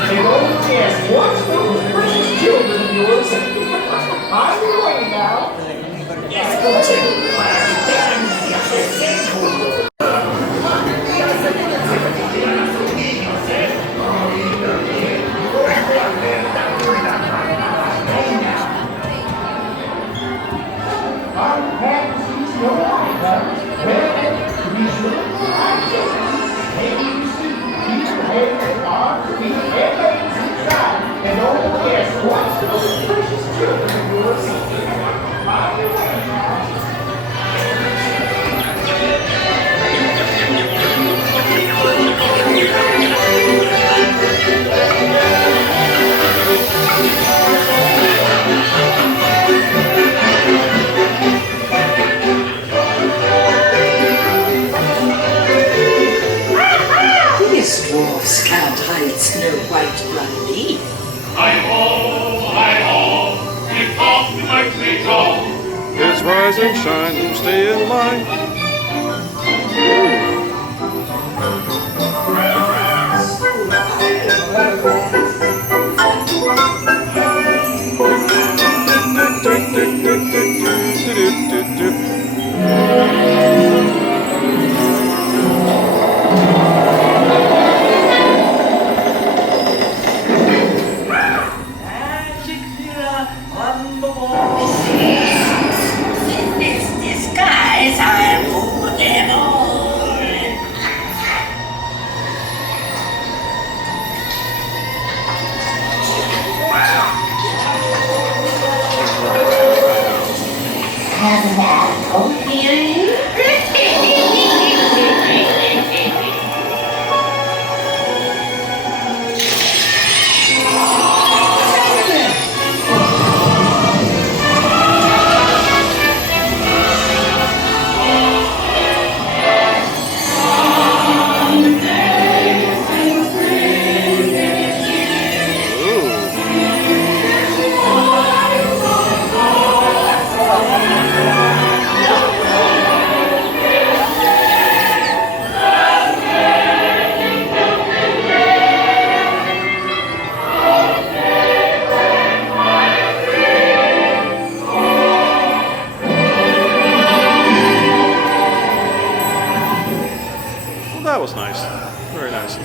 And oh yes, watch those precious children of yours. I'm away now. And oh yes, watch those precious children of yours. I'm away now. These dwarfs can't hide Snow White Blondie. Hi-ho, we pop like we go. It's rise and shine, you stay in line. That was nice. Very nice.